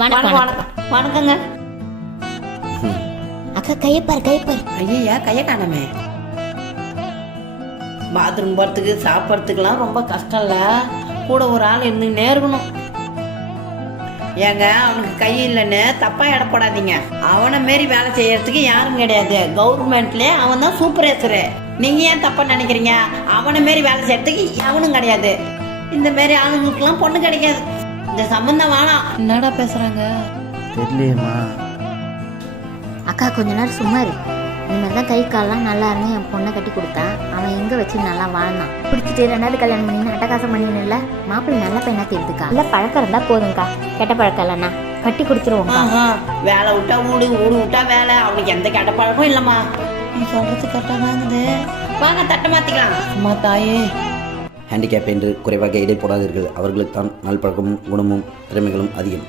வணக்கம் வணக்கம் வணக்கங்க. அக்கா கையப்பார் ஐயா கையை காணமே. பாத்ரூம் போகிறதுக்கு சாப்பிட்றதுக்கெல்லாம் ரொம்ப கஷ்டம் இல்லை, கூட ஒரு ஆள் இருந்துக்கிட்டே இருக்கணும். ஏங்க அவனுக்கு கை இல்லைன்னு தப்பாக எடை போடாதீங்க. அவனை மாரி வேலை செய்யறதுக்கு யாரும் கிடையாது. கவர்மெண்ட்லேயே அவன் தான் சூப்பர்வைசரு. நீங்கள் ஏன் தப்பாக நினைக்கிறீங்க? அவனை மாரி வேலை செய்யறதுக்கு அவனும் கிடையாது. இந்த மாரி ஆளுங்களுக்கெல்லாம் பொண்ணு கிடைக்காது. இந்த சம்பந்தம் வேணாம். என்னடா பேசுறாங்க தெரியலையேம்மா. அக்கா கொஞ்ச நேரம் சும்மா இரு. இந்த மாதிரி தான் கை காலெலாம் நல்லா இருந்து என் பொண்ணை கட்டி கொடுத்தான். அவன் எங்கே வச்சு நல்லா வாழ்ந்தான். பிடிச்சிட்டு 2வது கல்யாணம் பண்ணி அட்டகாசம் பண்ணின்னு இல்லை. மாப்பிள்ளை நல்ல பையனா தெரியுதுக்கா. இல்லை பழக்கம் இருந்தால் போதும்க்கா, கெட்ட பழக்கம் இல்லைண்ணா கட்டி கொடுத்துருவோம்க்கா. வேலை விட்டா ஊடு, ஊடு விட்டா வேலை. அவனுக்கு எந்த கெட்ட பழக்கம் இல்லைம்மா. நீ சொல்றது கரெக்டாக தாங்குது. வாங்க தட்டை மாற்றிக்கலாம். அம்மா தாயே, ஹேண்டிகேப் என்று குறைவாக எடை போடாதீர்கள். அவர்களுக்கு தான் நல்பழக்கமும் குணமும் திறமைகளும் அதிகம்.